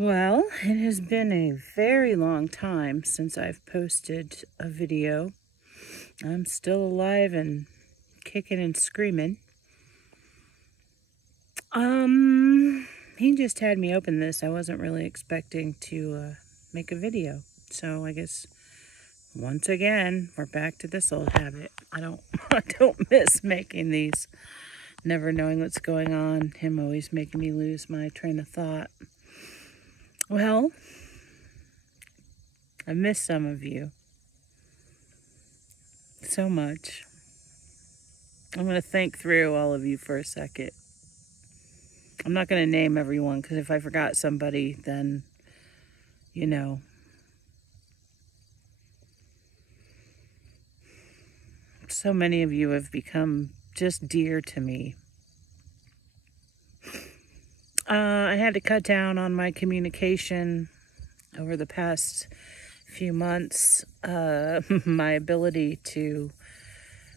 Well, it has been a very long time since I've posted a video. I'm still alive and kicking and screaming. He just had me open this. I wasn't really expecting to make a video. So I guess once again, we're back to this old habit. I don't miss making these. Never knowing what's going on. Him always making me lose my train of thought. Well, I miss some of you so much. I'm going to think through all of you for a second. I'm not going to name everyone because if I forgot somebody, then, you know. So many of you have become just dear to me. I had to cut down on my communication over the past few months. My ability to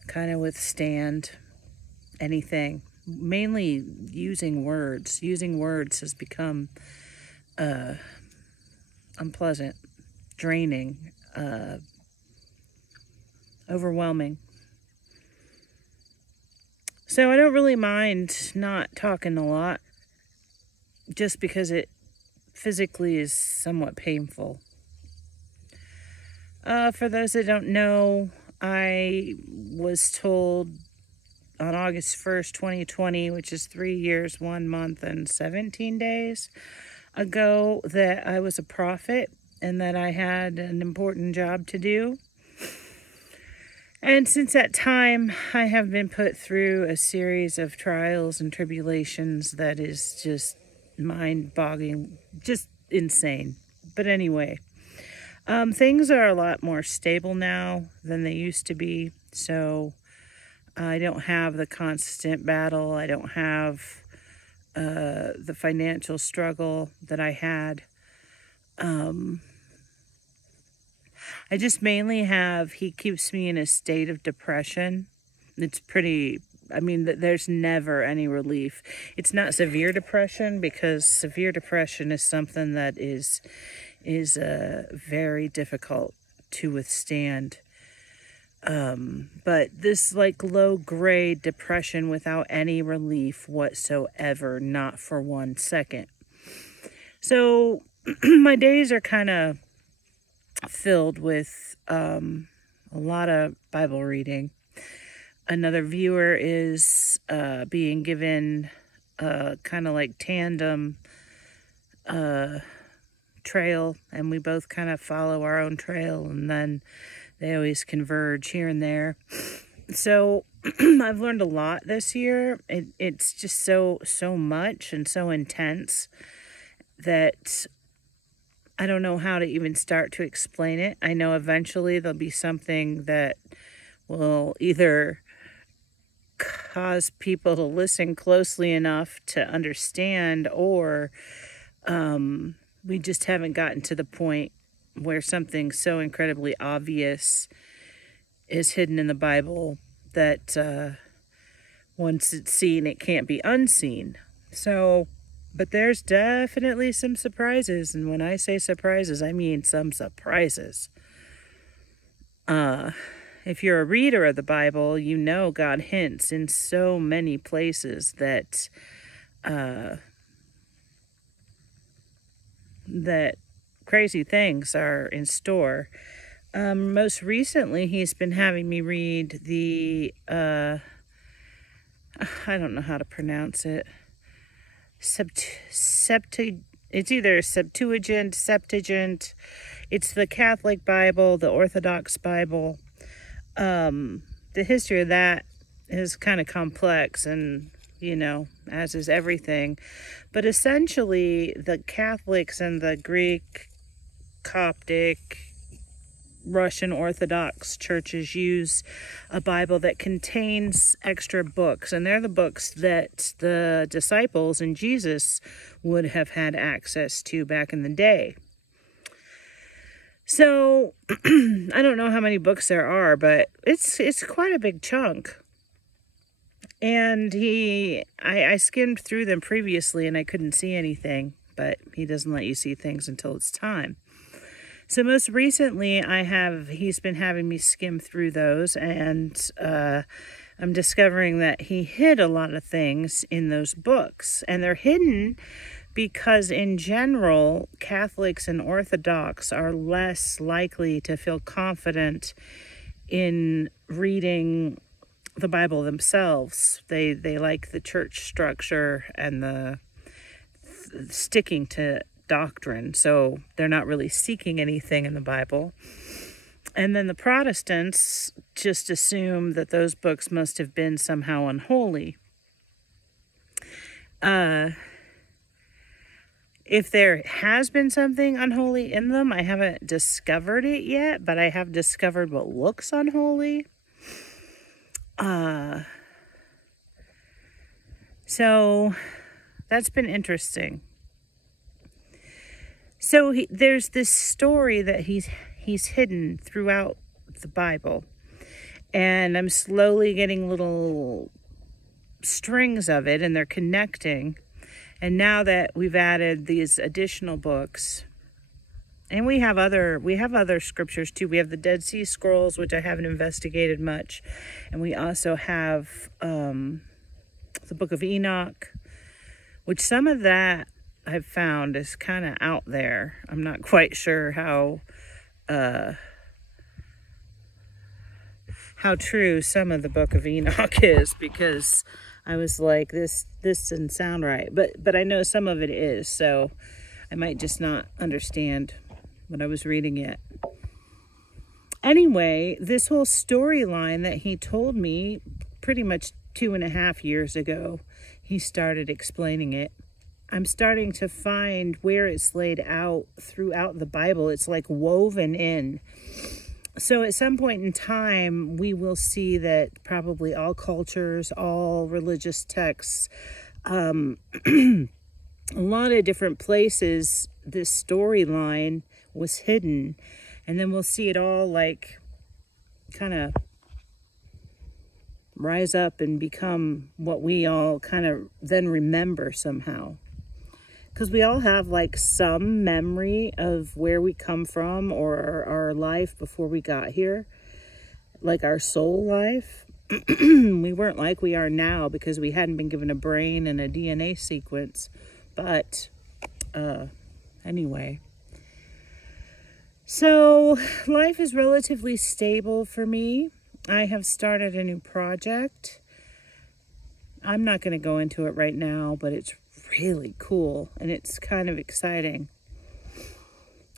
kind of withstand anything, mainly using words. Using words has become unpleasant, draining, overwhelming. So I don't really mind not talking a lot, just because it physically is somewhat painful. For those that don't know, I was told on August 1st, 2020, which is 3 years, 1 month, and 17 days ago, that I was a prophet and that I had an important job to do. And since that time, I have been put through a series of trials and tribulations that is just mind-boggling, just insane. But anyway, things are a lot more stable now than they used to be. So I don't have the constant battle. I don't have the financial struggle that I had. I just mainly have, he keeps me in a state of depression. It's pretty, I mean, there's never any relief. It's not severe depression, because severe depression is something that is very difficult to withstand. But this like low grade depression without any relief whatsoever, not for 1 second. So my days are kind of filled with a lot of Bible reading. Another viewer is being given kind of like tandem trail, and we both kind of follow our own trail, and then they always converge here and there. So I've learned a lot this year. It's just so much and so intense that I don't know how to even start to explain it. I know eventually there'll be something that will either cause people to listen closely enough to understand, or we just haven't gotten to the point where something so incredibly obvious is hidden in the Bible that once it's seen, it can't be unseen. So, but there's definitely some surprises. And when I say surprises, I mean some surprises. If you're a reader of the Bible, you know God hints in so many places that that crazy things are in store. Most recently, he's been having me read the, I don't know how to pronounce it, it's either Septuagint. It's the Catholic Bible, the Orthodox Bible. The history of that is kind of complex, and, you know, as is everything. But essentially, the Catholics and the Greek, Coptic, Russian Orthodox churches use a Bible that contains extra books, and they're the books that the disciples and Jesus would have had access to back in the day. So I don't know how many books there are, but it's quite a big chunk. And I skimmed through them previously and I couldn't see anything, but he doesn't let you see things until it's time. So most recently, he's been having me skim through those, and I'm discovering that he hid a lot of things in those books. And they're hidden because in general, Catholics and Orthodox are less likely to feel confident in reading the Bible themselves. They like the church structure and the sticking to doctrine, so they're not really seeking anything in the Bible. And then the Protestants just assume that those books must have been somehow unholy. If there has been something unholy in them, I haven't discovered it yet, but I have discovered what looks unholy. So that's been interesting. So there's this story that he's hidden throughout the Bible, and I'm slowly getting little strings of it, and they're connecting. And now that we've added these additional books, and we have other scriptures too. We have the Dead Sea Scrolls, which I haven't investigated much, and we also have the Book of Enoch, which some of that I've found is kind of out there. I'm not quite sure how true some of the Book of Enoch is, because I was like, this doesn't sound right. But I know some of it is, so I might just not understand what I was reading yet. Anyway, this whole storyline that he told me pretty much 2.5 years ago, he started explaining it. I'm starting to find where it's laid out throughout the Bible. It's like woven in. So at some point in time, we will see that probably all cultures, all religious texts, a lot of different places, this storyline was hidden. And then we'll see it all like kind of rise up and become what we all kind of then remember somehow. Because we all have like some memory of where we come from or our life before we got here. Like our soul life. We weren't like we are now because we hadn't been given a brain and a DNA sequence. But anyway. So life is relatively stable for me. I have started a new project. I'm not going to go into it right now, but it's really cool and it's kind of exciting.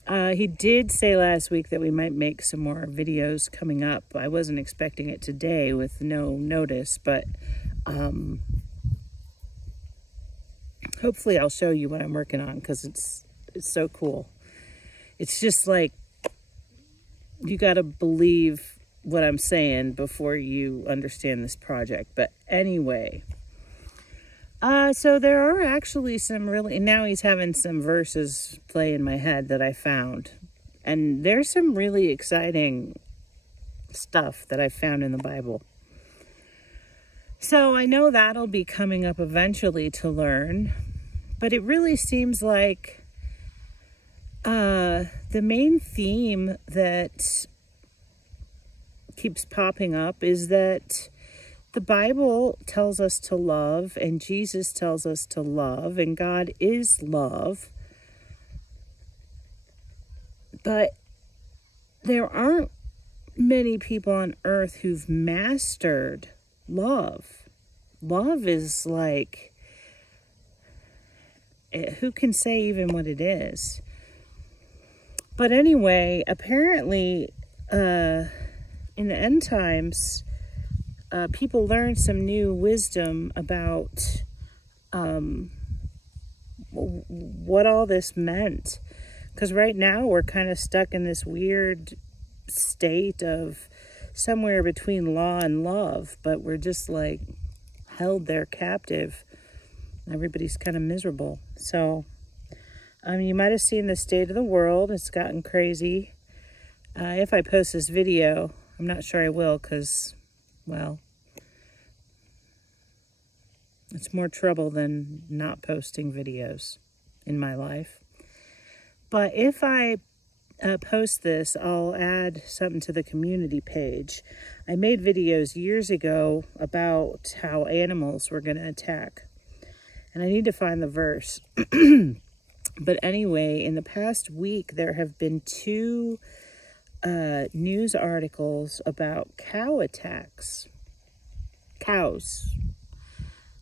He did say last week that we might make some more videos coming up. I wasn't expecting it today with no notice, but hopefully I'll show you what I'm working on, because it's so cool. It's just like, you got to believe what I'm saying before you understand this project. But anyway, so there are actually some really, now he's having some verses play in my head that I found. And there's some really exciting stuff that I found in the Bible. So I know that'll be coming up eventually to learn. But it really seems like the main theme that keeps popping up is that the Bible tells us to love, and Jesus tells us to love, and God is love. But there aren't many people on earth who've mastered love. Love is like, who can say even what it is? But anyway, apparently, in the end times, people learn some new wisdom about what all this meant. Because right now we're kind of stuck in this weird state of somewhere between law and love, but we're just like held there captive. Everybody's kind of miserable. So, you might have seen the state of the world. It's gotten crazy. If I post this video, I'm not sure I will, because, well, it's more trouble than not posting videos. in my life. But if I post this, I'll add something to the community page. I made videos years ago about how animals were going to attack. And I need to find the verse. But anyway, in the past week, there have been 2 news articles about cow attacks. Cows.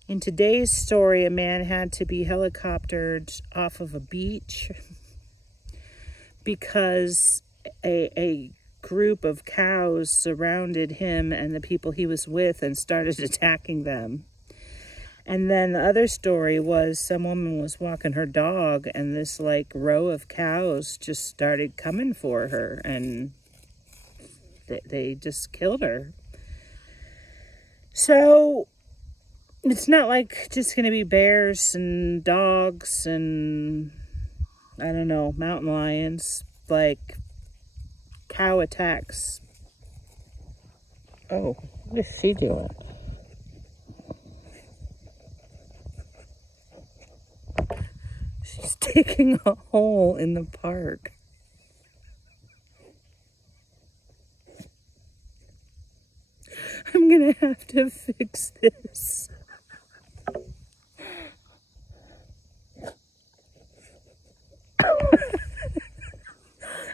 In today's story, a man had to be helicoptered off of a beach because a group of cows surrounded him and the people he was with and started attacking them. And then the other story was some woman was walking her dog and this like row of cows just started coming for her and they just killed her. So it's not like just going to be bears and dogs and, I don't know, mountain lions, like cow attacks. Oh, what is she doing? She's digging a hole in the park. I'm gonna have to fix this.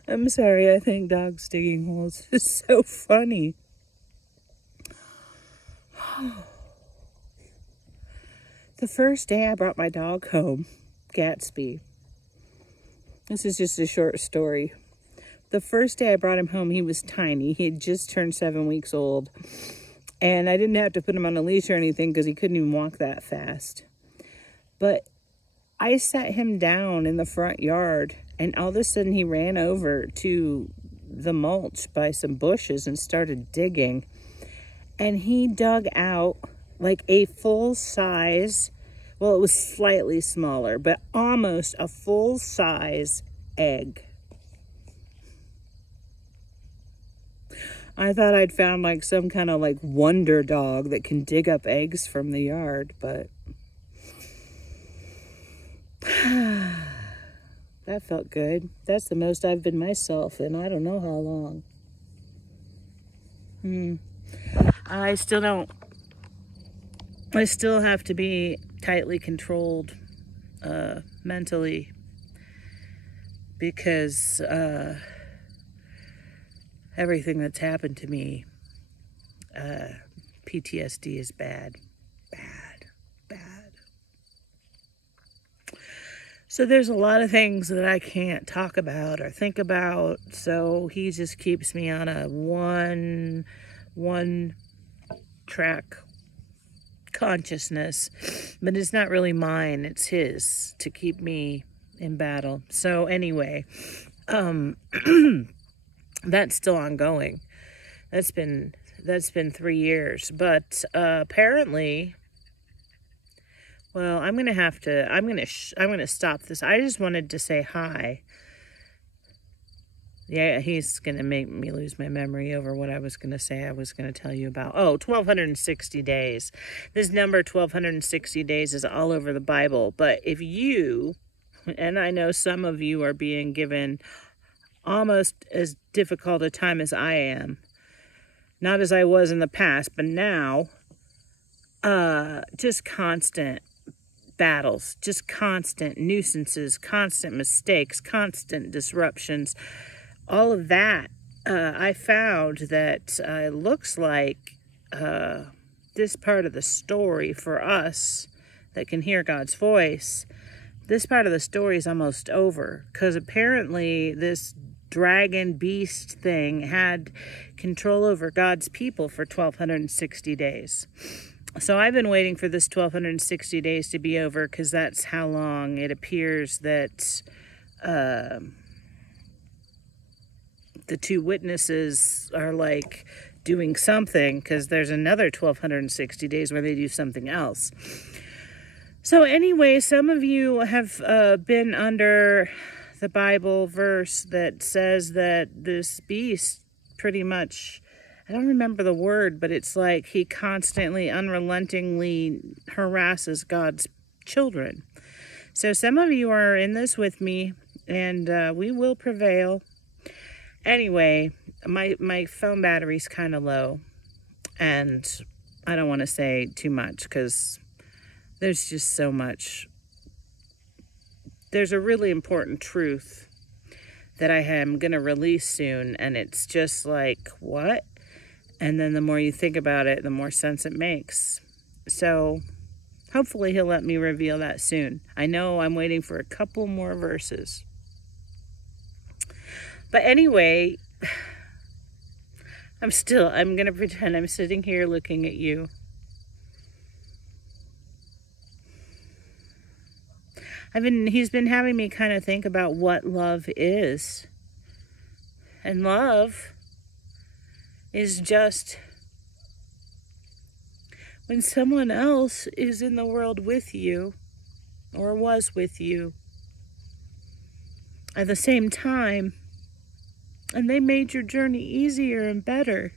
I'm sorry, I think dogs digging holes is so funny. The first day I brought my dog home, Gatsby. This is just a short story. The first day I brought him home, he was tiny. He had just turned 7 weeks old. And I didn't have to put him on a leash or anything because he couldn't even walk that fast. But I sat him down in the front yard, and all of a sudden he ran over to the mulch by some bushes and started digging. And he dug out like a full size, well, it was slightly smaller, but almost a full size egg. I thought I'd found like some kind of like wonder dog that can dig up eggs from the yard, but that felt good. That's the most I've been myself in I don't know how long. I still have to be tightly controlled mentally because everything that's happened to me, PTSD is bad. So there's a lot of things that I can't talk about or think about, so he just keeps me on a one track consciousness, but it's not really mine, it's his, to keep me in battle. So anyway, that's still ongoing. That's been 3 years, but apparently, well, I'm gonna stop this. I just wanted to say hi. Yeah, he's gonna make me lose my memory over what I was gonna say. I was gonna tell you about 1,260 days. This number 1,260 days is all over the Bible, but if you, and I know some of you are being given almost as difficult a time as I am. Not as I was in the past, but now, just constant battles, just constant nuisances, constant mistakes, constant disruptions. All of that, I found that it looks like this part of the story for us that can hear God's voice, this part of the story is almost over, because apparently this dragon beast thing had control over God's people for 1,260 days. So I've been waiting for this 1,260 days to be over because that's how long it appears that the 2 witnesses are like doing something, because there's another 1,260 days where they do something else. So anyway, some of you have been under the Bible verse that says that this beast pretty much, I don't remember the word, but it's like he constantly, unrelentingly harasses God's children. So some of you are in this with me, and we will prevail. Anyway, my phone battery's kind of low, and I don't want to say too much because there's just so much. There's a really important truth that I am going to release soon, and it's just like, what? And then the more you think about it, the more sense it makes. So hopefully he'll let me reveal that soon. I know I'm waiting for a couple more verses. But anyway, I'm going to pretend I'm sitting here looking at you. He's been having me kind of think about what love is. And love is just when someone else is in the world with you, or was with you, at the same time, and they made your journey easier and better.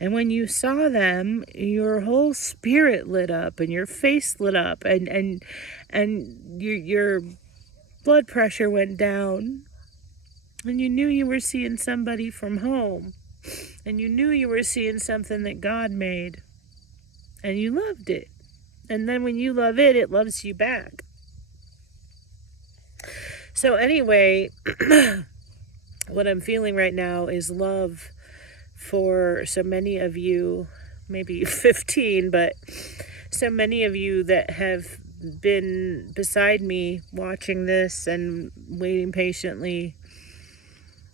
And when you saw them, your whole spirit lit up, and your face lit up, and your blood pressure went down, and you knew you were seeing somebody from home, and you knew you were seeing something that God made, and you loved it. And then when you love it, it loves you back. So anyway, what I'm feeling right now is love for so many of you, maybe 15, but so many of you that have been beside me watching this and waiting patiently,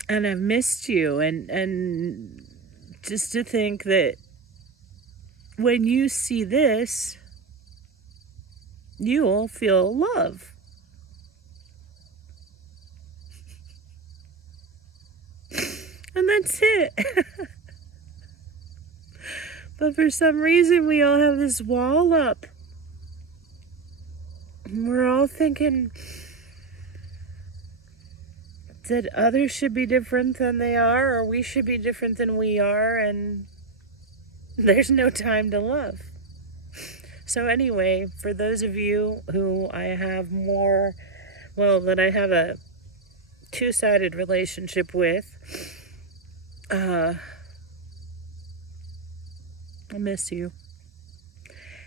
and I've missed you, and just to think that when you see this, you'll feel love. And that's it. But for some reason, we all have this wall up. And we're all thinking that others should be different than they are, or we should be different than we are, and there's no time to love. So anyway, for those of you who I have more, well, that I have a two-sided relationship with, I miss you.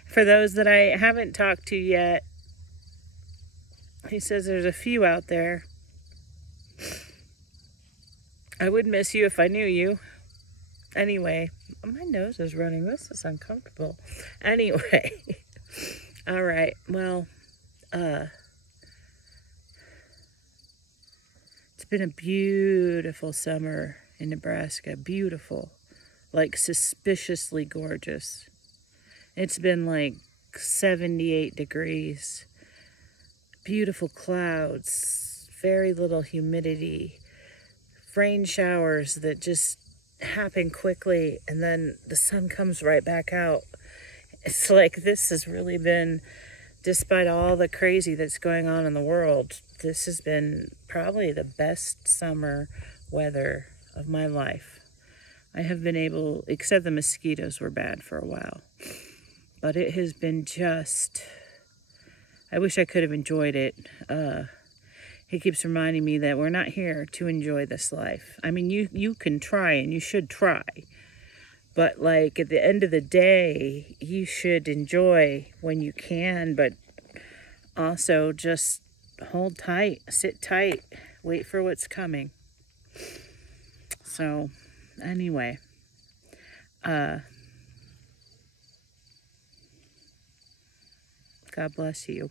For those that I haven't talked to yet, he says there's a few out there. I would miss you if I knew you. Anyway, my nose is running. This is uncomfortable. Anyway, all right. Well, it's been a beautiful summer in Nebraska. Beautiful. Like suspiciously gorgeous. It's been like 78 degrees. Beautiful clouds. Very little humidity. Rain showers that just happen quickly, and then the sun comes right back out. It's like this has really been, despite all the crazy that's going on in the world, this has been probably the best summer weather of my life. I have been able, except the mosquitoes were bad for a while, but it has been just, I wish I could have enjoyed it. He keeps reminding me that we're not here to enjoy this life. I mean, you can try, and you should try. But, like, at the end of the day, you should enjoy when you can, but also just hold tight, sit tight, wait for what's coming. So, anyway, God bless you.